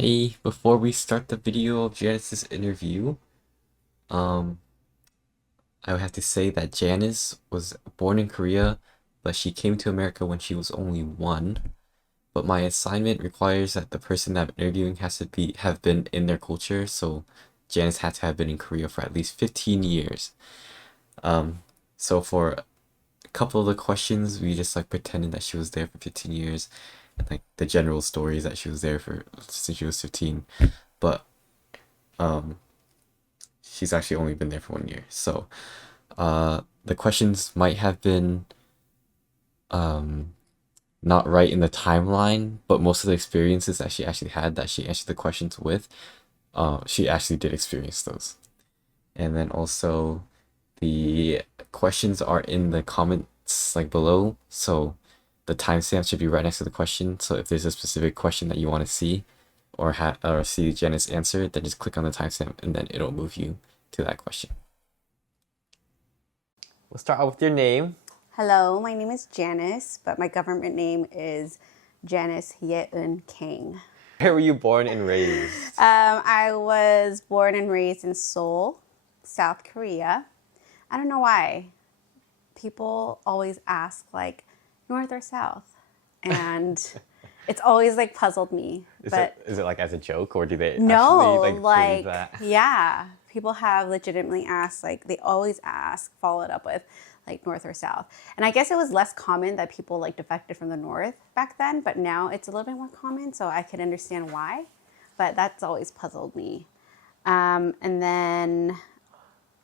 Hey, before we start the video of Janice's interview, um, I would have to say that Janice was born in Korea, but she came to America when she was only 1. But my assignment requires that the person that I'm interviewing has to have been in their culture, so Janice had to have been in Korea for at least 15 years. Um, so for a couple of the questions, we just like pretended that she was there for 15 years, and like the general stories that she was there for since she was 15. But um she's actually only been there for 1 year. So the questions might have been um, not right in the timeline, but most of the experiences that she actually had that she answered the questions with, she actually did experience those. And then also the questions are in the comments like below, so the timestamp should be right next to the question. So if there's a specific question that you want to see or see Janice answer, then just click on the timestamp and then it'll move you to that question. We'll start out with your name. Hello, my name is Janice, but my government name is Janice Yeun Kang. Where were you born and raised? I was born and raised in Seoul, South Korea. I don't know why. People always ask like North or South, and it's always like puzzled me. Is it like as a joke, or do they No, actually believe that? yeah, people have legitimately asked, like they always ask, followed up with like North or South. And I guess it was less common that people like defected from the North back then, but now it's a little bit more common, so I can understand why. But that's always puzzled me. And then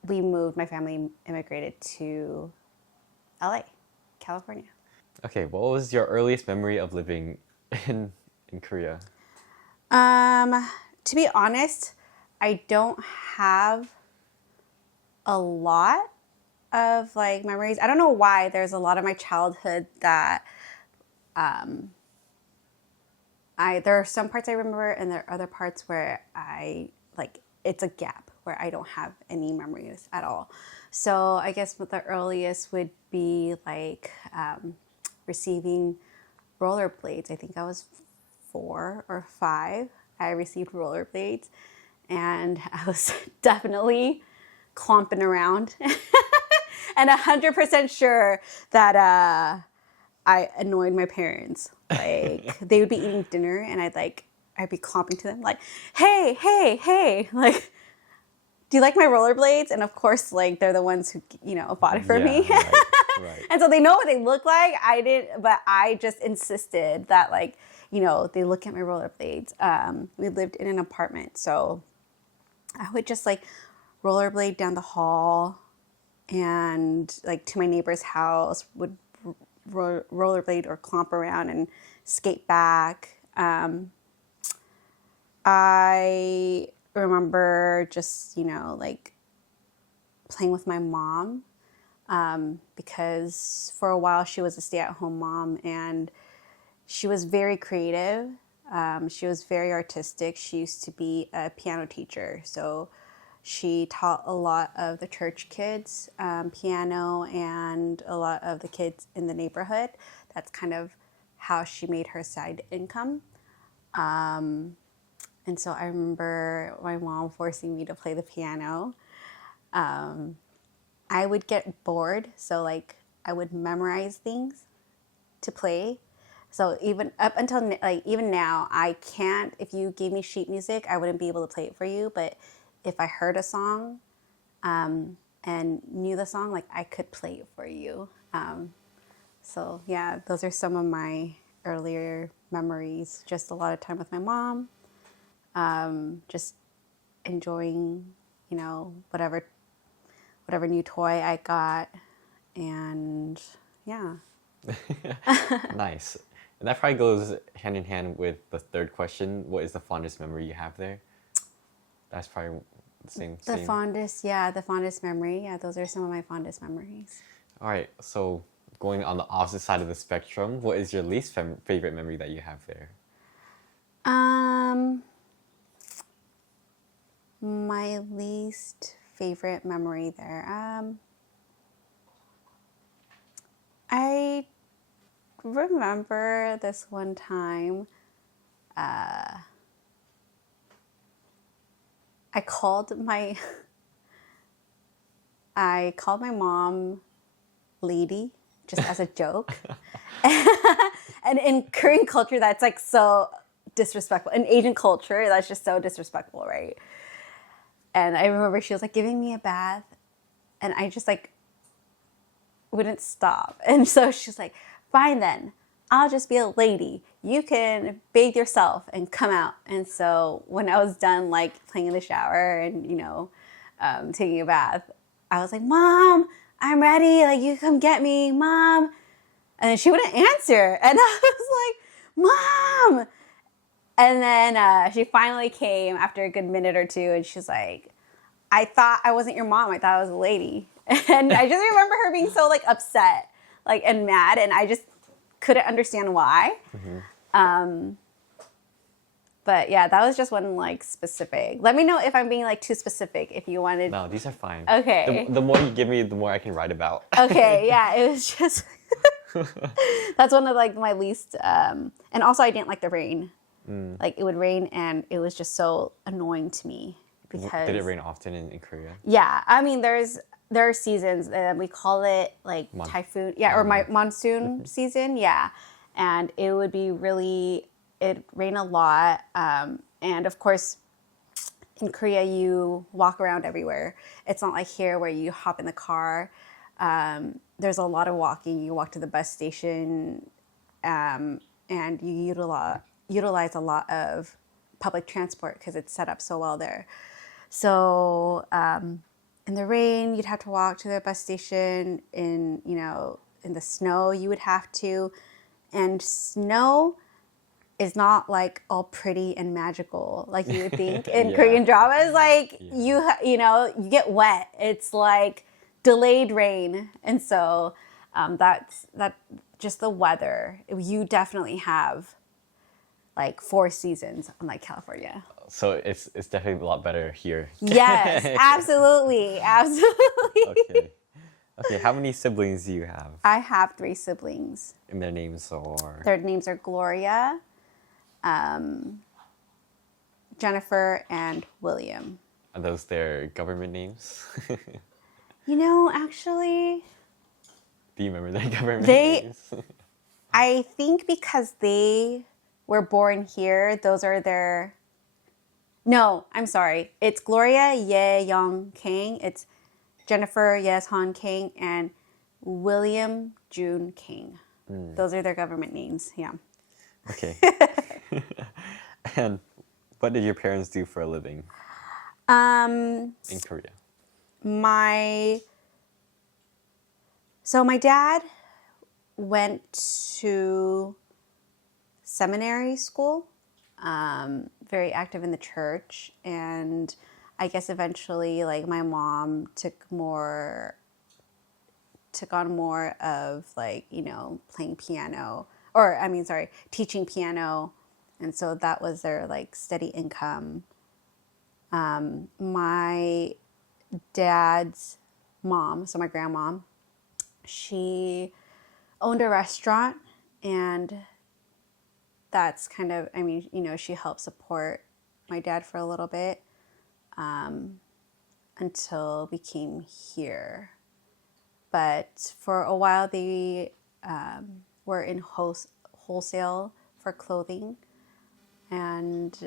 my family immigrated to LA, California. Okay, what was your earliest memory of living in Korea? To be honest, I don't have a lot of like memories. I don't know why there's a lot of my childhood that there are some parts I remember and there are other parts where I like it's a gap where I don't have any memories at all. So I guess what the earliest would be like receiving rollerblades. I think I was 4 or 5. I received rollerblades and I was definitely clomping around and 100% sure that I annoyed my parents. Like they would be eating dinner and I'd be clomping to them like, hey, hey, hey, like, do you like my rollerblades? And of course, like they're the ones who, bought it for me. Right. And so they know what they look like. I didn't, but I just insisted that like, they look at my rollerblades. We lived in an apartment, so I would just like rollerblade down the hall and like to my neighbor's house, would rollerblade or clomp around and skate back. I remember just, like playing with my mom because for a while she was a stay-at-home mom and she was very creative. She was very artistic. She used to be a piano teacher. So she taught a lot of the church kids piano and a lot of the kids in the neighborhood. That's kind of how she made her side income. And so I remember my mom forcing me to play the piano. I would get bored, so like I would memorize things to play. So even up until like even now, I can't. If you gave me sheet music, I wouldn't be able to play it for you. But if I heard a song and knew the song, like I could play it for you. So yeah, those are some of my earlier memories. Just a lot of time with my mom, just enjoying, whatever new toy I got, and yeah. Nice. And that probably goes hand in hand with the third question. What is the fondest memory you have there? That's probably the same. The fondest memory. Yeah, those are some of my fondest memories. All right, so going on the opposite side of the spectrum, what is your least favorite memory that you have there? My least favorite memory there. I remember this one time I called my I called my mom lady just as a joke. And in Korean culture, that's like so disrespectful. In Asian culture, that's just so disrespectful, right? And I remember she was like giving me a bath, and I just like wouldn't stop. And so she's like, fine then, I'll just be a lady. You can bathe yourself and come out. And so when I was done like playing in the shower and, taking a bath, I was like, Mom, I'm ready. Like, you come get me, Mom. And then she wouldn't answer. And I was like, Mom. And then she finally came after a good minute or two, and she's like, I thought I wasn't your mom. I thought I was a lady. And I just remember her being so like upset, like, and mad, and I just couldn't understand why. But yeah, that was just one like specific. Let me know if I'm being like too specific. If you wanted. No, these are fine. Okay. The more you give me, the more I can write about. Okay. Yeah, it was just. That's one of like my least. And also, I didn't like the rain. Like it would rain, and it was just so annoying to me because. Did it rain often in Korea? Yeah, I mean, there are seasons, and we call it like typhoon, or monsoon season, yeah. And it would be it rain a lot, and of course, in Korea you walk around everywhere. It's not like here where you hop in the car. There's a lot of walking. You walk to the bus station, and you utilize a lot of public transport because it's set up so well there. So in the rain, you'd have to walk to the bus station. In the snow, you would have to. And snow is not like all pretty and magical like you would think in Korean dramas. Like you get wet. It's like delayed rain, and so that's just the weather. You definitely have like 4 seasons, unlike California. So it's definitely a lot better here. Yes, absolutely. Okay, how many siblings do you have? I have 3 siblings. And their names are? Their names are Gloria, Jennifer, and William. Are those their government names? Actually, Do you remember their government They- names? I think because they were born here, those are their... No, I'm sorry. It's Gloria Ye Young Kang. It's Jennifer Yes Han Kang and William June Kang. Those are their government names. Yeah. Okay. And what did your parents do for a living in Korea? So my dad went to seminary school, very active in the church, and I guess eventually like my mom took on more of like, playing piano, teaching piano. And so that was their like steady income. My dad's mom, so my grandma, she owned a restaurant, and that's kind of, she helped support my dad for a little bit until we came here. But for a while, they were in wholesale for clothing, and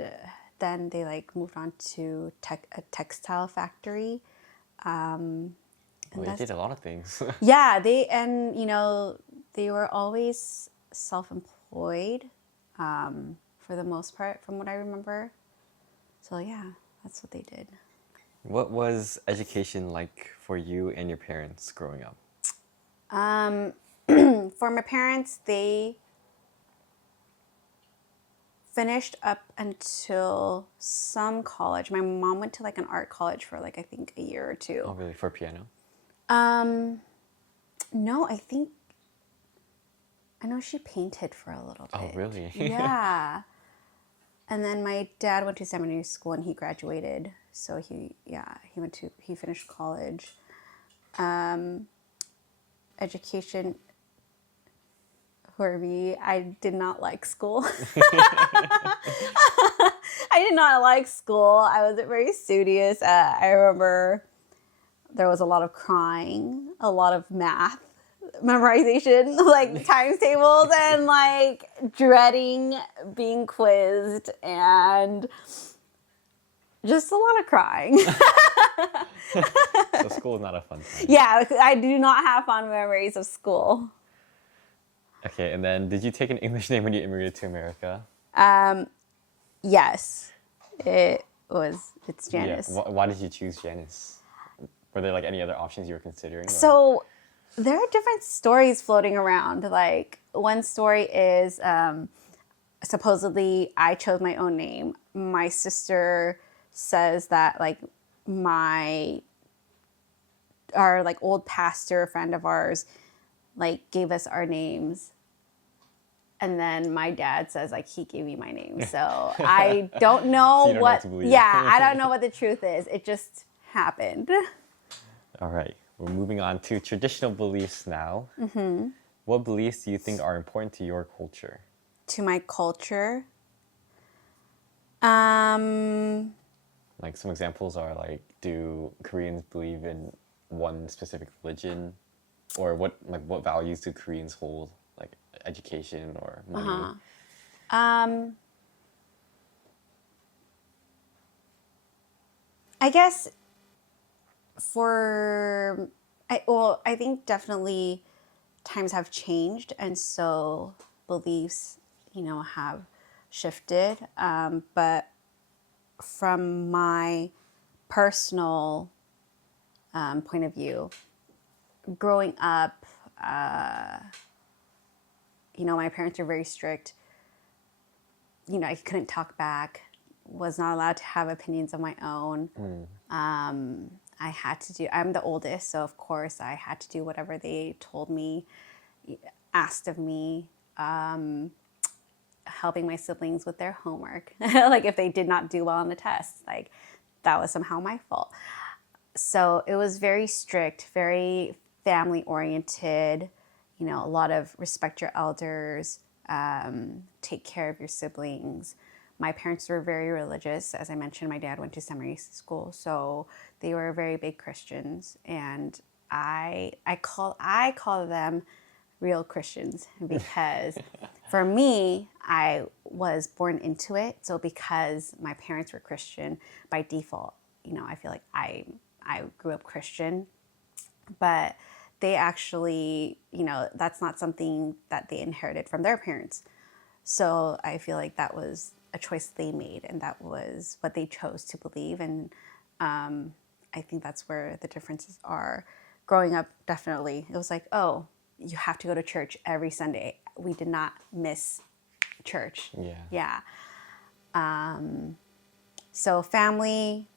then they like moved on to a textile factory. They did a lot of things. Yeah, they were always self-employed for the most part, from what I remember. So yeah, that's what they did. What was education like for you and your parents growing up? For my parents, they finished up until some college. My mom went to like an art college for like I think a year or 2. Oh, really? For piano? No, I know she painted for a little bit. Oh, really? Yeah. And then my dad went to seminary school and he graduated. So he finished college. Education for me, I did not like school. I did not like school. I wasn't very studious. I remember there was a lot of crying, a lot of math memorization, like times tables, and like dreading being quizzed, and just a lot of crying. So school is not a fun time. Yeah, I do not have fond memories of school. Okay, and then did you take an English name when you immigrated to America? Yes, it's Janice. Yeah. Why did you choose Janice? Were there like any other options you were considering? Or? So there are different stories floating around. Like one story is supposedly I chose my own name. My sister says that like our like old pastor friend of ours like gave us our names. And then my dad says like he gave me my name. So I don't know So you don't know what to believe. yeah, I don't know what the truth is. It just happened. All right, we're moving on to traditional beliefs now. Mm-hmm. What beliefs do you think are important to your culture? To my culture. Like some examples are like, do Koreans believe in one specific religion, or what values do Koreans hold, like education or money? I guess I think definitely times have changed, and so beliefs, have shifted. But from my personal point of view, growing up, my parents were very strict. I couldn't talk back, was not allowed to have opinions of my own. I'm the oldest, so of course I had to do whatever they told me, asked of me, helping my siblings with their homework. Like if they did not do well on the tests, like that was somehow my fault. So it was very strict, very family oriented, a lot of respect your elders, take care of your siblings. My parents were very religious. As I mentioned, my dad went to seminary school, so they were very big Christians, and I call them real Christians because for me, I was born into it. So because my parents were Christian, by default, I feel like I grew up Christian, but they actually, that's not something that they inherited from their parents. So I feel like that was a choice they made, and that was what they chose to believe. And I think that's where the differences are. Growing up, definitely, it was like, oh, you have to go to church every Sunday. We did not miss church. Yeah. So family,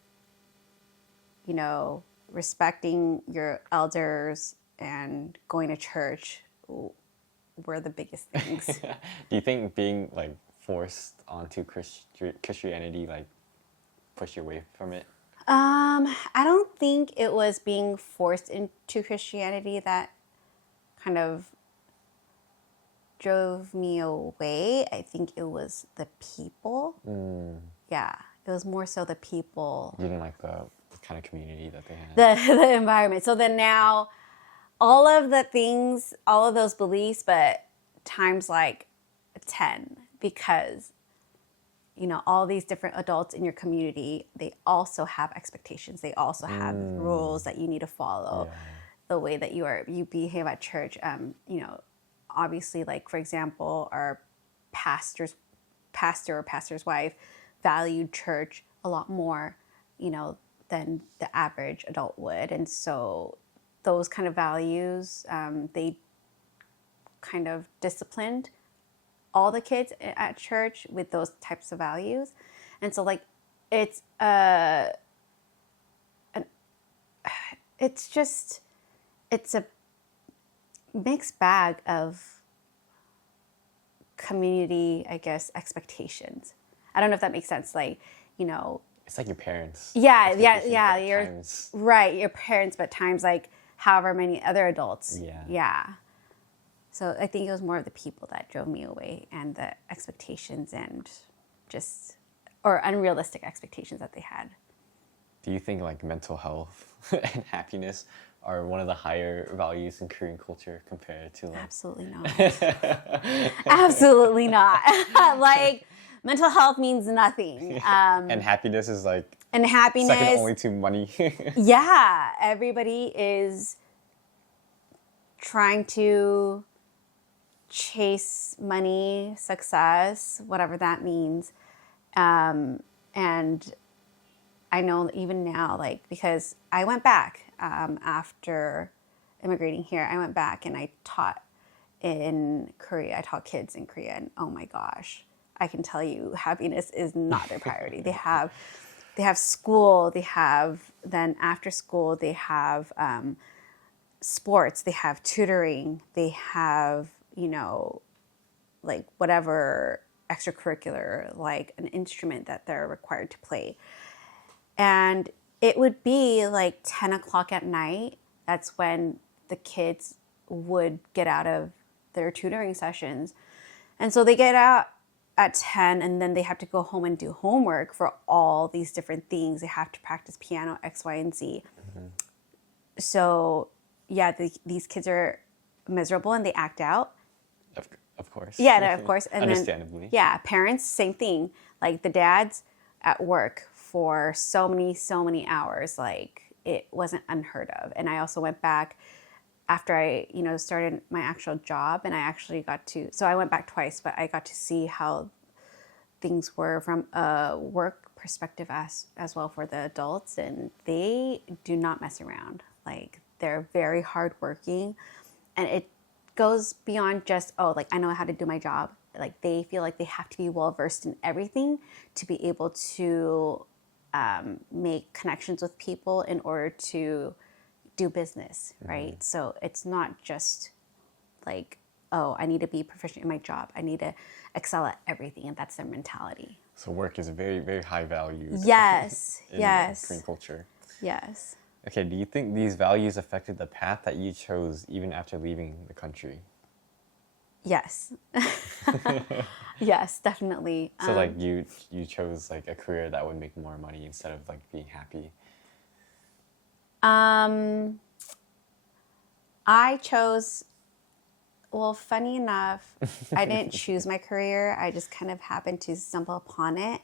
respecting your elders and going to church were the biggest things. Do you think being like forced onto Christianity like pushed you away from it? I don't think it was being forced into Christianity that kind of drove me away. I think it was the people. Yeah, it was more so the people. You didn't like the kind of community that they had? The environment. So then now all of the things, all of those beliefs, but times like 10, because all these different adults in your community, they also have expectations. They also have rules that you need to follow. Yeah. The way that you behave at church. Obviously, like for example, our pastor or pastor's wife valued church a lot more, than the average adult would, and so those kind of values, they kind of disciplined all the kids at church with those types of values. And so like it's a mixed bag of community, I guess, expectations. I don't know if that makes sense. Like, It's like your parents. Yeah. You're Right, your parents, but times like however many other adults. Yeah. So I think it was more of the people that drove me away, and the expectations, and just or unrealistic expectations that they had. Do you think like mental health and happiness are one of the higher values in Korean culture compared to like Absolutely not. Absolutely not. Like, mental health means nothing. and happiness is like And second happiness, only to money. yeah, everybody is trying to chase money, success, whatever that means. And I know even now, like, because I went back after immigrating here, I went back and I taught in Korea. I taught kids in Korea, and oh my gosh, I can tell you, happiness is not their priority. They have school. They have then after school they have sports. They have tutoring. They have like whatever extracurricular, like an instrument that they're required to play. And it would be like 10 o'clock at night. That's when the kids would get out of their tutoring sessions. And so they get out at 10 and then they have to go home and do homework for all these different things. They have to practice piano, X, Y, and Z. Mm-hmm. So yeah, these kids are miserable and they act out. Of course. Yeah, no, of course. And understandably. Then, yeah, parents, same thing. Like the dads at work for so many hours, like it wasn't unheard of. And I also went back after I, started my actual job, and I actually got to, so I went back twice, but I got to see how things were from a work perspective as well for the adults, and they do not mess around. Like they're very hardworking, and it goes beyond just, oh, like I know how to do my job. Like they feel like they have to be well versed in everything to be able to make connections with people in order to do business, right? Mm-hmm. So it's not just like, oh, I need to be proficient in my job. I need to excel at everything, and that's their mentality. So work is very, very high value. Yes, in yes. Korean culture. Yes. Okay, do you think these values affected the path that you chose even after leaving the country? Yes. Yes, definitely. So like you chose like a career that would make more money instead of like being happy. I chose, well, funny enough, I didn't choose my career. I just kind of happened to stumble upon it.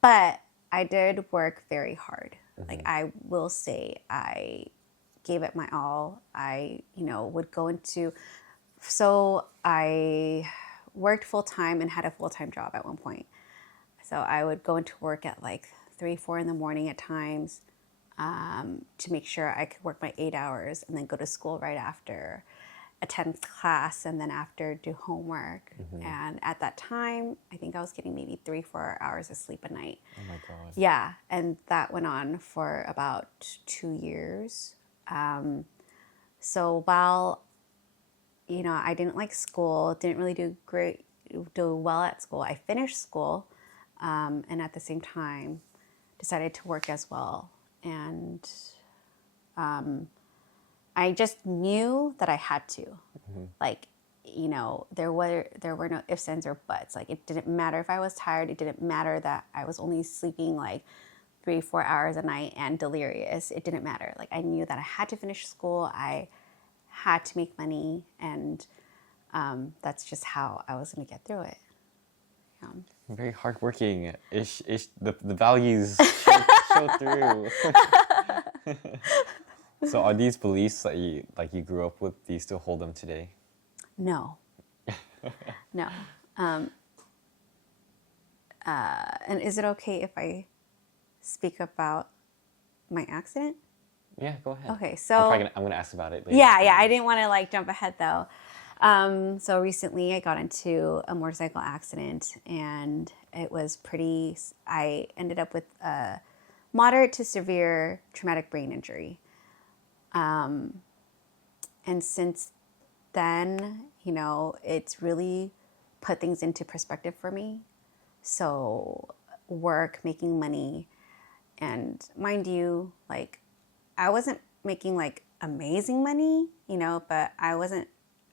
But I did work very hard. Mm-hmm. Like I will say I gave it my all. I, would go into, so I worked full-time and had a full-time job at one point. So I would go into work at like 3, 4 in the morning at times to make sure I could work my 8 hours and then go to school right after, attend class, and then after do homework. Mm-hmm. And at that time, I think I was getting maybe 3, 4 hours of sleep a night. Oh my God. Yeah, and that went on for about 2 years. So while, I didn't like school, didn't really do well at school, I finished school, and at the same time decided to work as well. And I just knew that I had to. Mm-hmm. Like, there were no ifs, ands, or buts. Like, it didn't matter if I was tired. It didn't matter that I was only sleeping like 3, 4 hours a night and delirious. It didn't matter. Like, I knew that I had to finish school. I had to make money, and that's just how I was going to get through it. Yeah. Very hardworking. The values show through. So are these beliefs that you grew up with, do you still hold them today? No. No. And is it okay if I speak about my accident? Yeah, go ahead. Okay, so I'm gonna ask about it later. Yeah, I didn't want to jump ahead though. So recently I got into a motorcycle accident, and it was I ended up with a moderate to severe traumatic brain injury. And since then, it's really put things into perspective for me. So work, making money, and mind you, like I wasn't making like amazing money, but I wasn't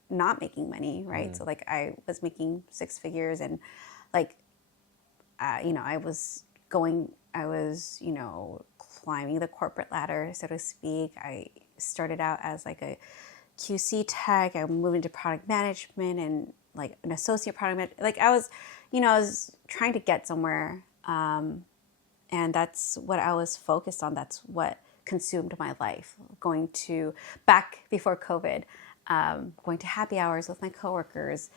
not making money, right? Mm. So like I was making 6 figures, and like I was climbing the corporate ladder, so to speak. I started out as like a QC tech. I moved into product management and like an associate product manager. Like I was trying to get somewhere. And that's what I was focused on. That's what consumed my life. Back before COVID, going to happy hours with my coworkers,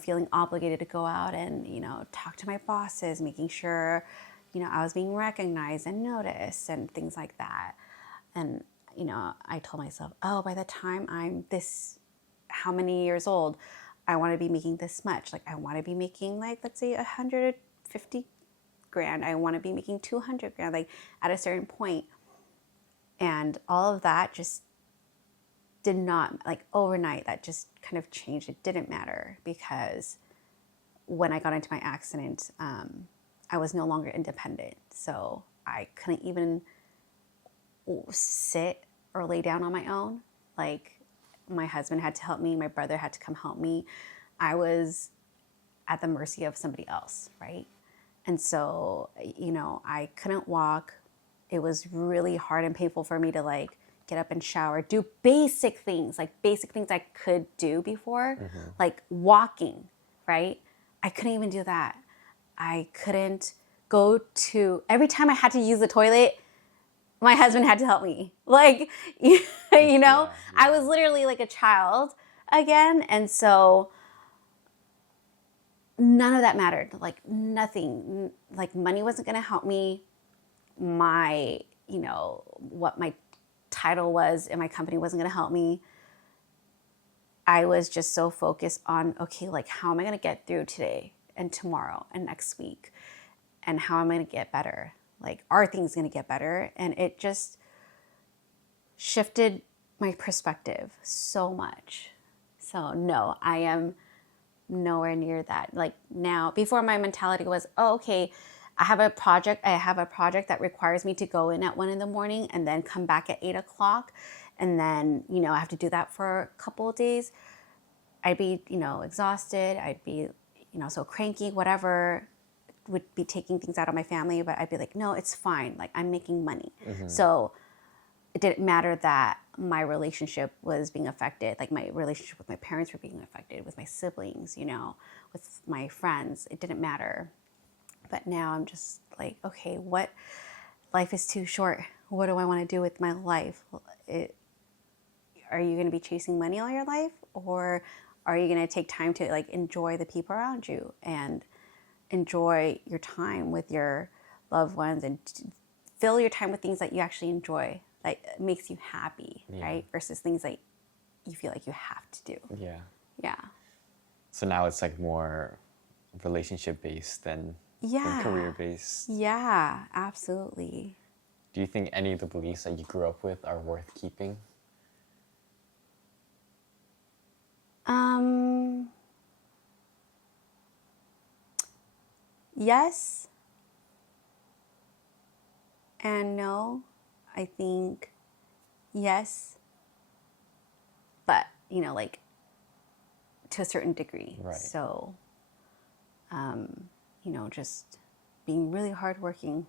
feeling obligated to go out and, talk to my bosses, making sure, I was being recognized and noticed and things like that. And, I told myself, oh, by the time I'm this, how many years old, I want to be making this much. Like I want to be making like, let's say 150 grand. I want to be making 200 grand, like at a certain point. And all of that just did not, like overnight, that just kind of changed. It didn't matter because when I got into my accident, I was no longer independent. So I couldn't even sit or lay down on my own. Like my husband had to help me. My brother had to come help me. I was at the mercy of somebody else, right? And so, I couldn't walk. It was really hard and painful for me to like get up and shower, do basic things I could do before, like walking, right? I couldn't even do that. I couldn't every time I had to use the toilet, my husband had to help me. Like, Yeah. I was literally like a child again. And so none of that mattered. Like nothing, like money wasn't going to help me. What my title was in my company wasn't going to help me. I was just so focused on, okay, like how am I going to get through today and tomorrow and next week? And how am I going to get better? Like, are things going to get better? And it just shifted my perspective so much. So no, I am nowhere near that. Like now, before my mentality was, oh, okay, I have a project that requires me to go in at 1 a.m. and then come back at 8 o'clock. And then, I have to do that for a couple of days. I'd be, exhausted. I'd be, so cranky, whatever, would be taking things out on my family, but I'd be like, no, it's fine. Like I'm making money. So it didn't matter that my relationship was being affected. Like my relationship with my parents were being affected, with my siblings, with my friends. It didn't matter. But now I'm just like, okay, life is too short. What do I want to do with my life? Are you going to be chasing money all your life? Or are you going to take time to like enjoy the people around you and enjoy your time with your loved ones and fill your time with things that you actually enjoy, like makes you happy, right? Versus things that you feel like you have to do. Yeah. Yeah. So now it's like more relationship based than career based. Yeah, absolutely. Do you think any of the beliefs that you grew up with are worth keeping? Yes and no. I think yes, but like to a certain degree. Right. So, just being really hardworking.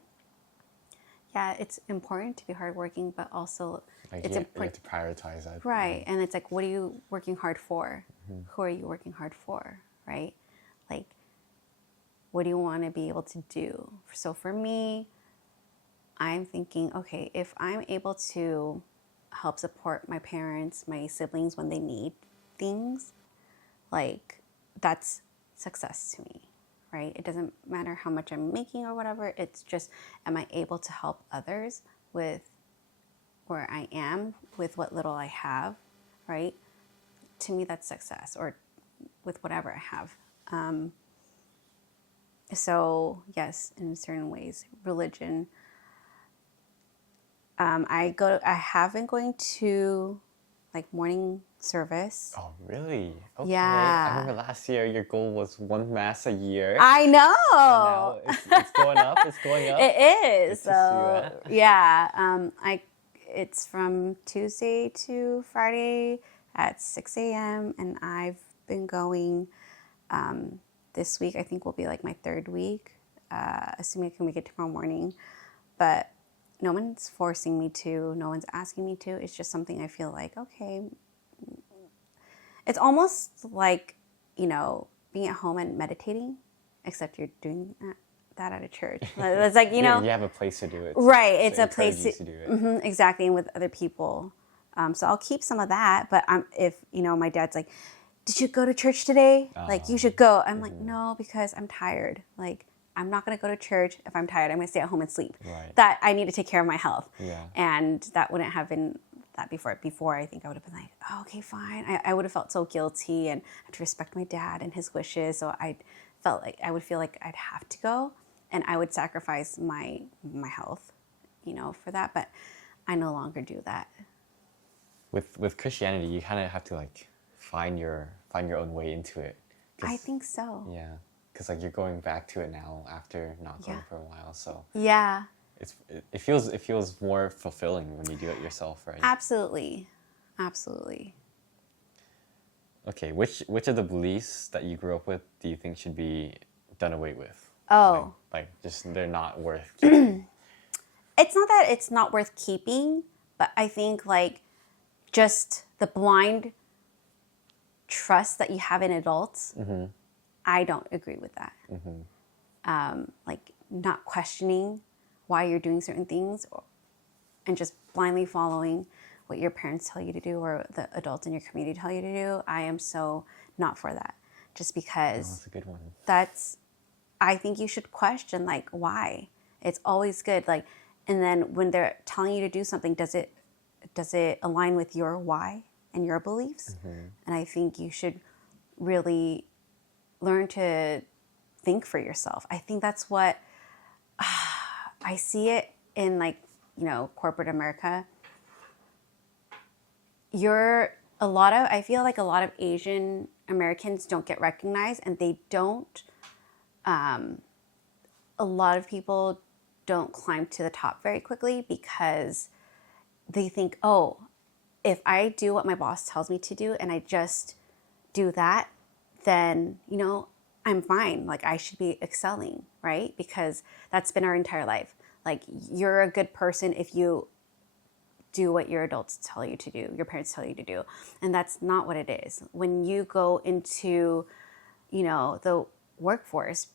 Yeah, it's important to be hardworking, but also Like it's you have important. to prioritize that. Right. And it's like, what are you working hard for? Who are you working hard for? Right? Like, what do you want to be able to do? So for me, I'm thinking, okay, if I'm able to help support my parents, my siblings when they need things, like that's success to me, right? It doesn't matter how much I'm making or whatever. It's just, am I able to help others with where I am, with what little I have, right? To me, that's success, or with whatever I have. So yes, in certain ways, religion. I have been going to like morning service. Oh, really? Okay. Yeah. I remember last year your goal was 1 mass a year. I know. And now it's going up. It's going up. It is. Good to see So that. yeah, it's from Tuesday to Friday at 6 a.m. and I've been going. This week I think will be like my third week. assuming I can make it tomorrow morning. But no one's forcing me to. No one's asking me to. It's just something I feel like, okay. It's almost like, being at home and meditating, except you're doing that at a church. It's like, You have a place to do it. right. To It's a encourage place you to do it. exactly, and with other people. So I'll keep some of that. But if my dad's like, "Did you go to church today? Like, you should go." I'm like, "No, because I'm tired. Like, I'm not going to go to church if I'm tired. I'm going to stay at home and sleep." Right. That I need to take care of my health. Yeah. And that wouldn't have been that before. Before, I think I would have been like, "Oh, okay, fine." I would have felt so guilty and had to respect my dad and his wishes. So I would feel like I'd have to go, and I would sacrifice my health, for that. But I no longer do that. With Christianity, you kind of have to like find your own way into it. I think so. Yeah, because like you're going back to it now after not going Yeah. for a while, so Yeah, it feels more fulfilling when you do it yourself, right? absolutely. Absolutely. Okay, which of the beliefs that you grew up with do you think should be done away with? Oh. Like just they're not worth keeping. It's not that it's not worth keeping, but I think like just the blind trust that you have in adults, I don't agree with that. Like not questioning why you're doing certain things and just blindly following what your parents tell you to do or the adults in your community tell you to do. I am so not for that. Just because That's a good one. I think you should question like why. It's always good. Like, and then when they're telling you to do something, does it align with your why and your beliefs? And I think you should really learn to think for yourself. I think that's what I see it in like, corporate America. I feel like a lot of Asian Americans don't get recognized, and they don't, a lot of people don't climb to the top very quickly because they think, oh, if I do what my boss tells me to do and I just do that, then, I'm fine. Like I should be excelling, right? Because that's been our entire life. Like you're a good person if you do what your adults tell you to do, your parents tell you to do. And that's not what it is. When you go into, the workforce,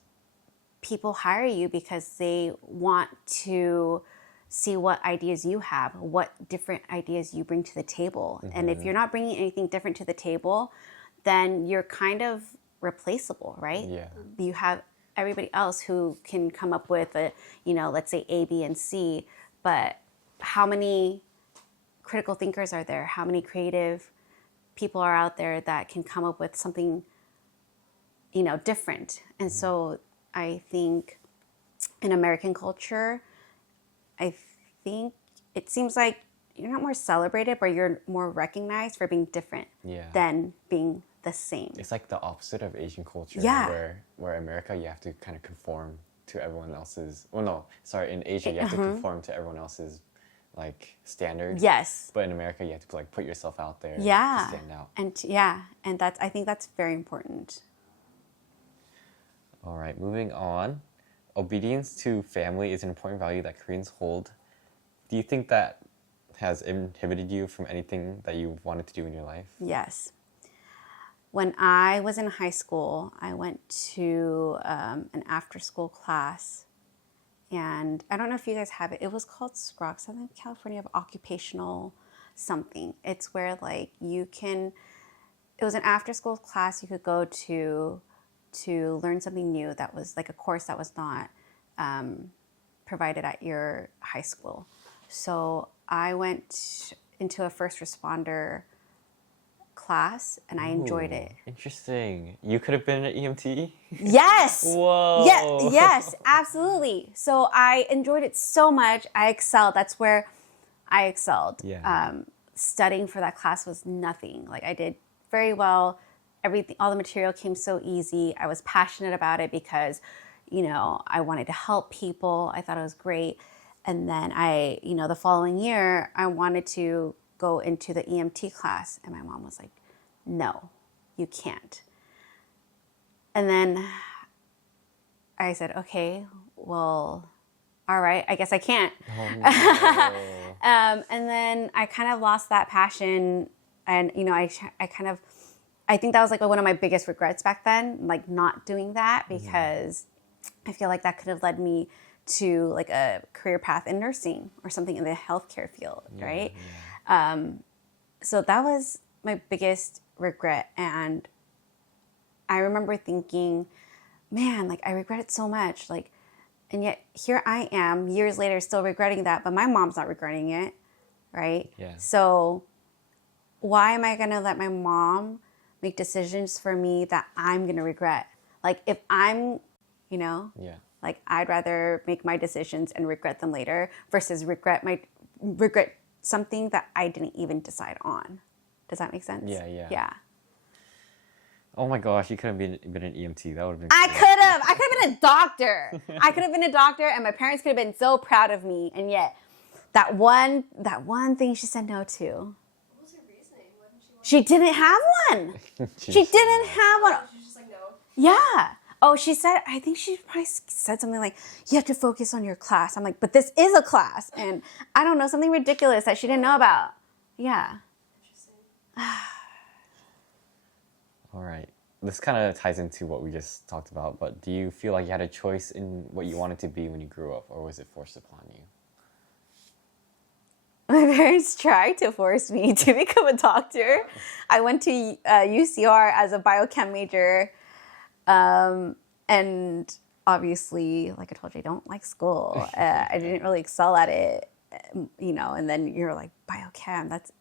people hire you because they want to see what ideas you have, what different ideas you bring to the table. And if you're not bringing anything different to the table, then you're kind of replaceable, right? Yeah. You have everybody else who can come up with let's say A, B, and C, but how many critical thinkers are there? How many creative people are out there that can come up with something, different? And so I think in American culture, I think it seems like you're not more celebrated, but you're more recognized for being different than being the same. It's like the opposite of Asian culture, Yeah. where America you have to kind of conform to everyone else's. Well, no, sorry, in Asia you have to conform to everyone else's like standard. Yes. But in America you have to like put yourself out there Yeah. to stand out. And I think that's very important. All right, moving on. Obedience to family is an important value that Koreans hold. Do you think that has inhibited you from anything that you wanted to do in your life? Yes. When I was in high school, I went to an after-school class, and I don't know if you guys have it. It was called SCROC, Southern California Occupational something. It's where like it was an after-school class you could go to learn something new that was like a course that was not provided at your high school. So I went into a first responder class and I enjoyed it. Interesting. You could have been an EMT? Yes. Whoa. Yeah, yes, absolutely. So I enjoyed it so much. I excelled. That's where I excelled. Yeah. Studying for that class was nothing. Like I did very well. Everything, all the material came so easy. I was passionate about it because, I wanted to help people. I thought it was great. And then the following year, I wanted to go into the EMT class. And my mom was like, no, you can't. And then I said, okay, well, all right, I guess I can't. Oh, no. And then I kind of lost that passion. And, I think that was like one of my biggest regrets back then, like not doing that, because I feel like that could have led me to like a career path in nursing or something in the healthcare field, right? So that was my biggest regret. And I remember thinking, man, like I regret it so much. Like, and yet here I am years later still regretting that, but my mom's not regretting it, right? Yeah. So why am I going to let my mom make decisions for me that I'm going to regret? Like if I'm, Yeah. like I'd rather make my decisions and regret them later versus regret something that I didn't even decide on. Does that make sense? Yeah, yeah. Yeah. Oh my gosh, you could have been an EMT. That would have been I cool. could have. I could have been a doctor. I could have been a doctor, and my parents could have been so proud of me. And yet, that one thing she said no to. What was her reasoning? What didn't she want? She didn't have one. She Jeez. didn't have one. She's just like, no. Yeah. Oh, she said, I think she probably said something like, you have to focus on your class. I'm like, but this is a class. And I don't know, something ridiculous that she didn't know about. Yeah. Interesting. All right. This kind of ties into what we just talked about, but do you feel like you had a choice in what you wanted to be when you grew up, or was it forced upon you? My parents tried to force me to become a doctor. I went to UCR as a biochem major. And obviously, like I told you, I don't like school. I didn't really excel at it, and then you're like, biochem, that's,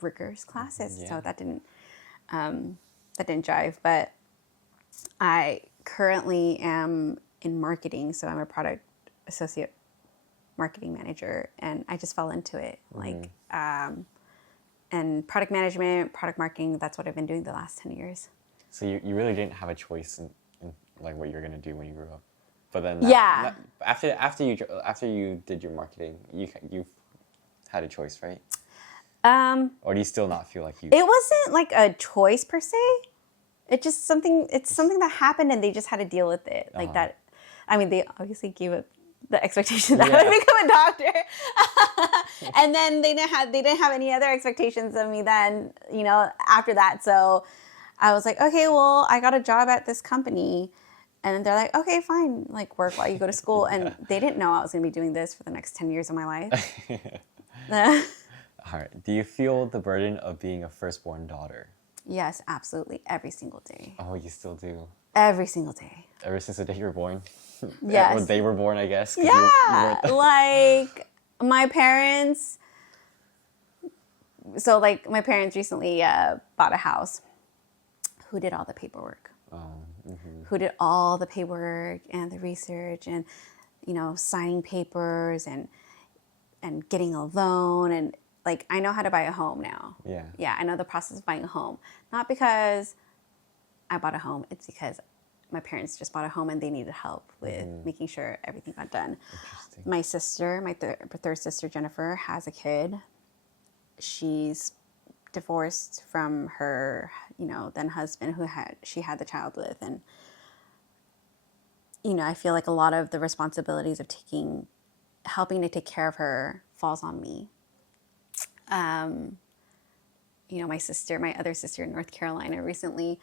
rigorous classes. Yeah. So that didn't jive. But I currently am in marketing. So I'm a product associate marketing manager, and I just fell into it. And product management, product marketing, that's what I've been doing the last 10 years. So you really didn't have a choice in like what you're gonna do when you grew up, but then Yeah. after you did your marketing, you had a choice, right? Or do you still not feel like you? It wasn't like a choice per se. It's something that happened, and they just had to deal with it. Like that. I mean, they obviously gave it the expectation that I would become a doctor, and then they didn't have any other expectations of me then. After that, so I was like, okay, well, I got a job at this company, and they're like, okay, fine, like work while you go to school, and they didn't know I was going to be doing this for the next 10 years of my life. All right. Do you feel the burden of being a firstborn daughter? Yes, absolutely, every single day. Oh, you still do. Every single day. Ever since the day you were born? Yes. Or they were born, I guess. 'Cause Yeah, you weren't- like my parents. So, like, my parents recently bought a house. Who did all the paperwork? Who did all the paperwork and the research and, signing papers and getting a loan, and like I know how to buy a home now. Yeah. Yeah, I know the process of buying a home. Not because I bought a home, it's because my parents just bought a home and they needed help with making sure everything got done. Interesting. My sister, my third sister, Jennifer, has a kid. She's divorced from her, then husband she had the child with. And, I feel like a lot of the responsibilities of helping to take care of her falls on me. My other sister in North Carolina recently,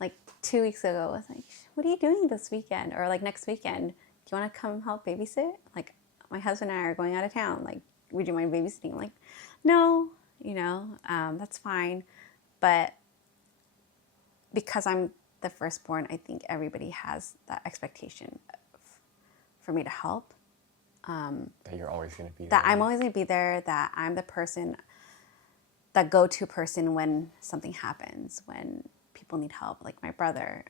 like 2 weeks ago, was like, what are you doing this weekend? Or like next weekend, do you want to come help babysit? Like, my husband and I are going out of town. Like, would you mind babysitting? I'm like, no, that's fine. But because I'm the firstborn, I think everybody has that expectation for me to help. That you're always going to be That there. I'm always going to be there, that I'm the person, that go-to person when something happens, when people need help. Like my brother,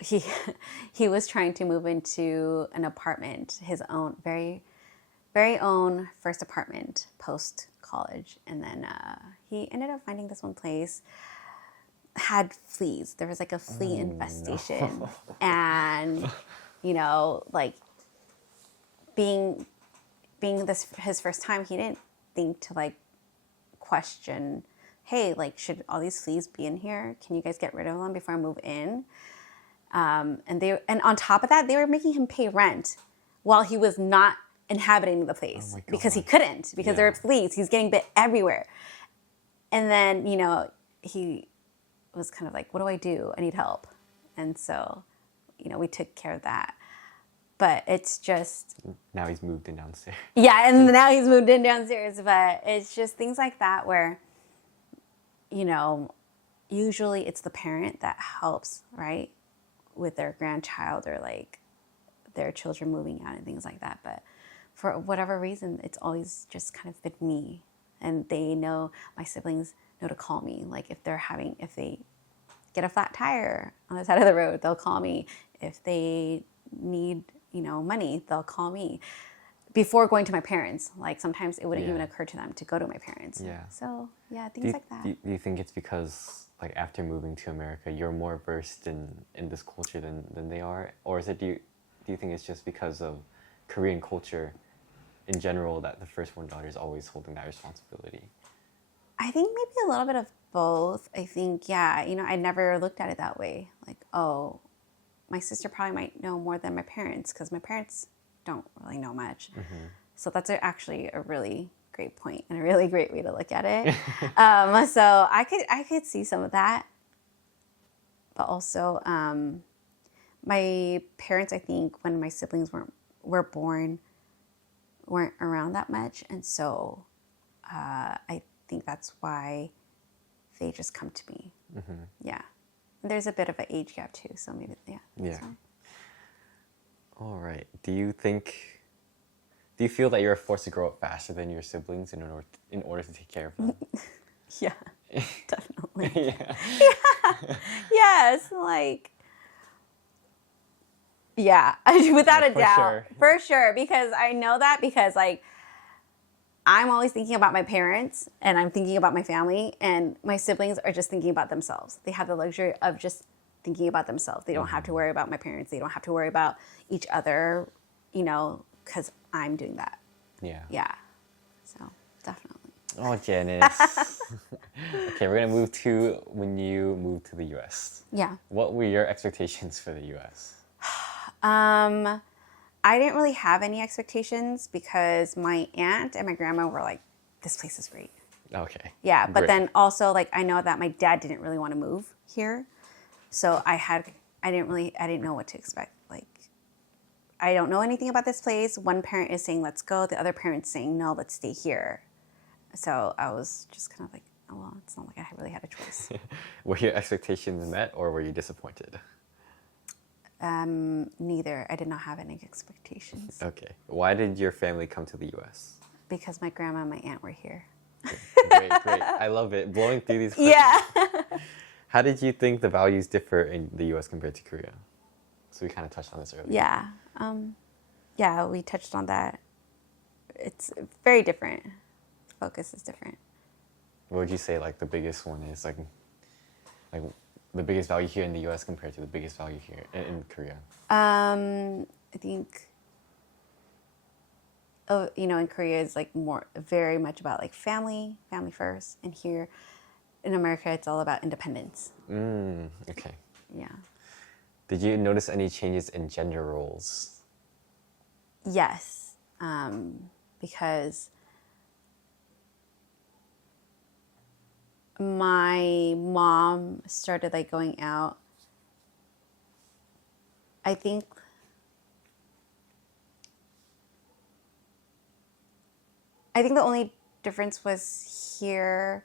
he was trying to move into an apartment, his own, very, very own first apartment post-college. And then he ended up finding this one place, had fleas. There was like a flea infestation. No. And, like being this his first time, he didn't think to like question, hey, like, should all these fleas be in here? Can you guys get rid of them before I move in? And on top of that, they were making him pay rent while he was not inhabiting the place my because he God. couldn't, because there were Yeah. fleas. He's getting bit everywhere. And then, he was kind of like, what do I do? I need help. And so, we took care of that. But it's just, Now he's moved in downstairs. yeah, and now he's moved in downstairs. But it's just things like that where, usually it's the parent that helps, right, with their grandchild or like their children moving out and things like that. But for whatever reason, it's always just kind of been me. And they know, my siblings know to call me. Like if they get a flat tire on the side of the road, they'll call me. If they need, money, they'll call me. Before going to my parents, like sometimes it wouldn't Yeah. even occur to them to go to my parents. Yeah. So yeah, Do things you, like that. do you think it's because like after moving to America, you're more versed in this culture than they are, or is it do you think it's just because of Korean culture in general that the firstborn daughter is always holding that responsibility? I think maybe a little bit of both. I think, yeah, I never looked at it that way. Like, oh, my sister probably might know more than my parents because my parents don't really know much. So that's actually a really great point and a really great way to look at it. So I could see some of that, but also my parents, I think, when my siblings were born, weren't around that much, and so I think that's why they just come to me. Yeah. And there's a bit of an age gap too, so maybe, yeah. Yeah. So. All right. Do you feel that you're forced to grow up faster than your siblings in order to take care of them? Yeah, definitely. Yeah. Yes, like, yeah, without Like, a for doubt. sure. For sure, because I know that because, like, I'm always thinking about my parents and I'm thinking about my family, and my siblings are just thinking about themselves. They have the luxury of just thinking about themselves. They don't have to worry about my parents. They don't have to worry about each other, because I'm doing that. Yeah. Yeah. So, definitely. Oh, Janice. Okay, we're gonna move to when you moved to the U.S. Yeah. What were your expectations for the U.S.? I didn't really have any expectations because my aunt and my grandma were like, this place is great. Okay. Yeah, but Great. then also, like, I know that my dad didn't really want to move here. So I didn't know what to expect. Like, I don't know anything about this place. One parent is saying, let's go. The other parent's saying, no, let's stay here. So I was just kind of like, oh, well, it's not like I really had a choice. Were your expectations met or were you disappointed? Neither. I did not have any expectations Okay. Why did your family come to the U.S.? because my grandma and my aunt were here. Great, great. I love it. Blowing through these questions. Yeah. How did you think the values differ in the U.S. compared to Korea? So we kind of touched on this earlier. Yeah. Yeah, we touched on that. It's very different. Focus is different. What would you say like the biggest one is like the biggest value here in the U.S. compared to the biggest value here in Korea? I think, in Korea is like very much about like family first, and here in America it's all about independence. Okay. Yeah. Did you notice any changes in gender roles? Yes, because my mom started like going out. I think the only difference was here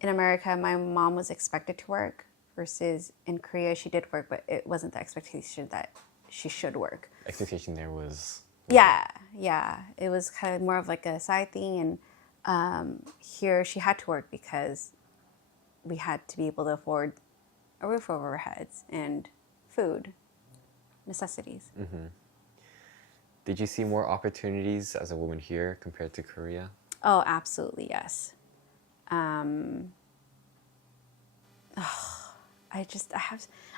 in America, my mom was expected to work versus in Korea, she did work, but it wasn't the expectation that she should work. Expectation there was. Yeah. It was kind of more of like a side thing. And here she had to work because we had to be able to afford a roof over our heads and food, necessities. Did you see more opportunities as a woman here compared to Korea? Oh, absolutely, yes. I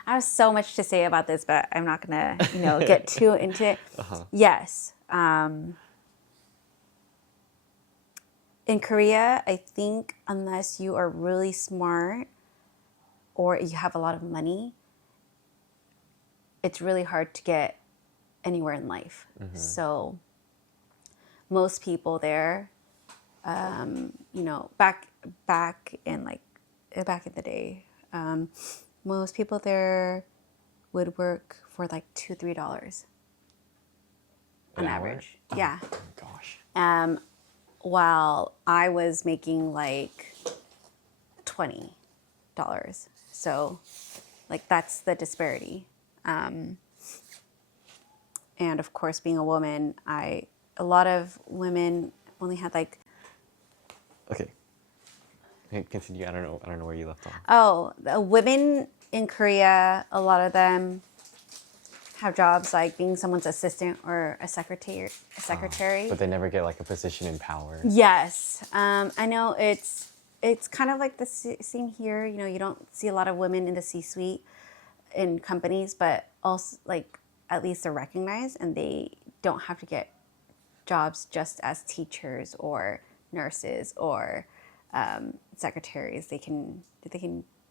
have so much to say about this, but I'm not gonna, get too into it. Yes. In Korea, I think unless you are really smart or you have a lot of money, it's really hard to get anywhere in life. So most people there, you know, back in the day, most people there would work for like $2-3 on An hour? average. Yeah. Oh my gosh. While I was making like $20. So like that's the disparity. And of course, being a woman, a lot of women only had like, Okay. Continue. I don't know where you left off. the women in Korea, a lot of them have jobs like being someone's assistant or a secretary. But they never get like a position in power. Yes, I know it's kind of like the same here. You know, you don't see a lot of women in the C-suite in companies, but also like at least they're recognized and they don't have to get jobs just as teachers or nurses or secretaries. They can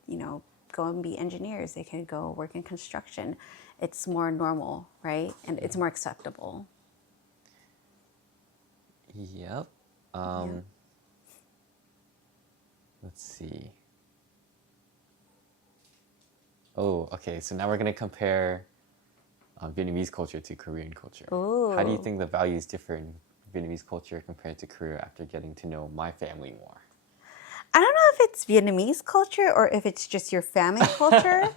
you know go and be engineers. They can go work in construction. It's more normal, right? And it's more acceptable. Yep. Let's see. Oh, okay. So now we're gonna compare Vietnamese culture to Korean culture. How do you Ooh. think the values differ in Vietnamese culture compared to Korea after getting to know my family more? I don't know if it's Vietnamese culture or if it's just your family culture.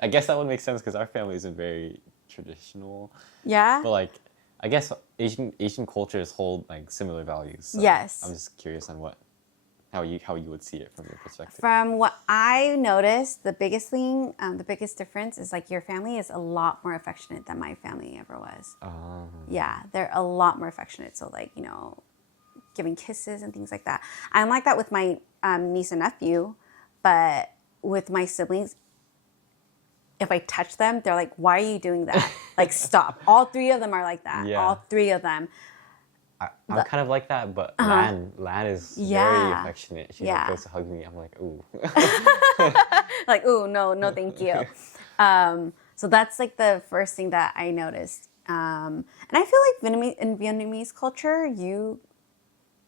I guess that would make sense because our family isn't very traditional. Yeah. But like, I guess Asian cultures hold like similar values. So Yes. I'm just curious on how you would see it from your perspective. From what I noticed, the biggest thing, the biggest difference is like your family is a lot more affectionate than my family ever was. Yeah, they're a lot more affectionate. So like, you know, giving kisses and things like that. I'm like that with my niece and nephew, but with my siblings, if I touch them, they're like, "Why are you doing that? Like, stop!" All three of them are like that. Yeah. All three of them. I'm kind of like that, but Lan is very Yeah. affectionate. She Yeah. like, goes to hug me. I'm like, ooh. Like, "Ooh, no, thank you." So that's like the first thing that I noticed. And I feel like in Vietnamese culture, you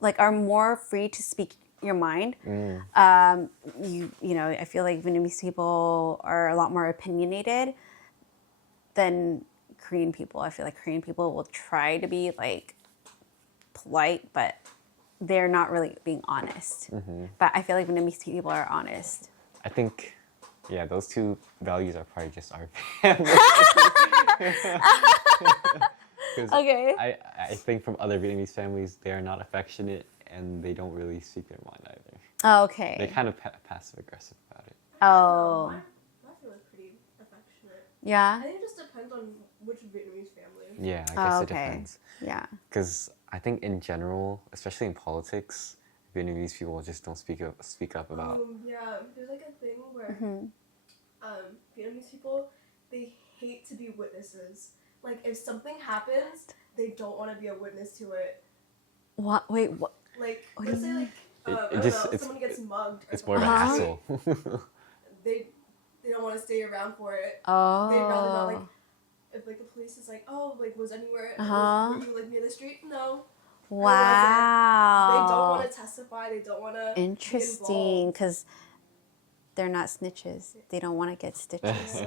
like are more free to speak your mind. You know, I feel like Vietnamese people are a lot more opinionated than Korean people. I feel like Korean people will try to be like polite, but they're not really being honest. But I feel like Vietnamese people are honest. I think, yeah, those two values are probably just our family. 'Cause Okay. I think from other Vietnamese families, they are not affectionate and they don't really speak their mind either. Oh, okay. They're kind of passive aggressive about it. Oh, My family's pretty affectionate. I yeah. think it just depends on which Vietnamese family. Yeah, I guess Oh, it okay. depends. Yeah. Because I think in general, especially in politics, Vietnamese people just don't speak up about. Yeah, there's like a thing where Mm-hmm. Vietnamese people, they hate to be witnesses. Like if something happens, they don't want to be a witness to it. What? Wait. What? Like What let's do say you like It I don't just- know, it's- someone gets mugged. Or It's more of an Uh-huh. hassle. They don't want to stay around for it. Oh. They'd rather not like if like the police is like, oh, like was anywhere Uh-huh. were you like near the street? No. Wow. They don't want to testify. They don't want to. Interesting, because they're not snitches. They don't want to get stitches.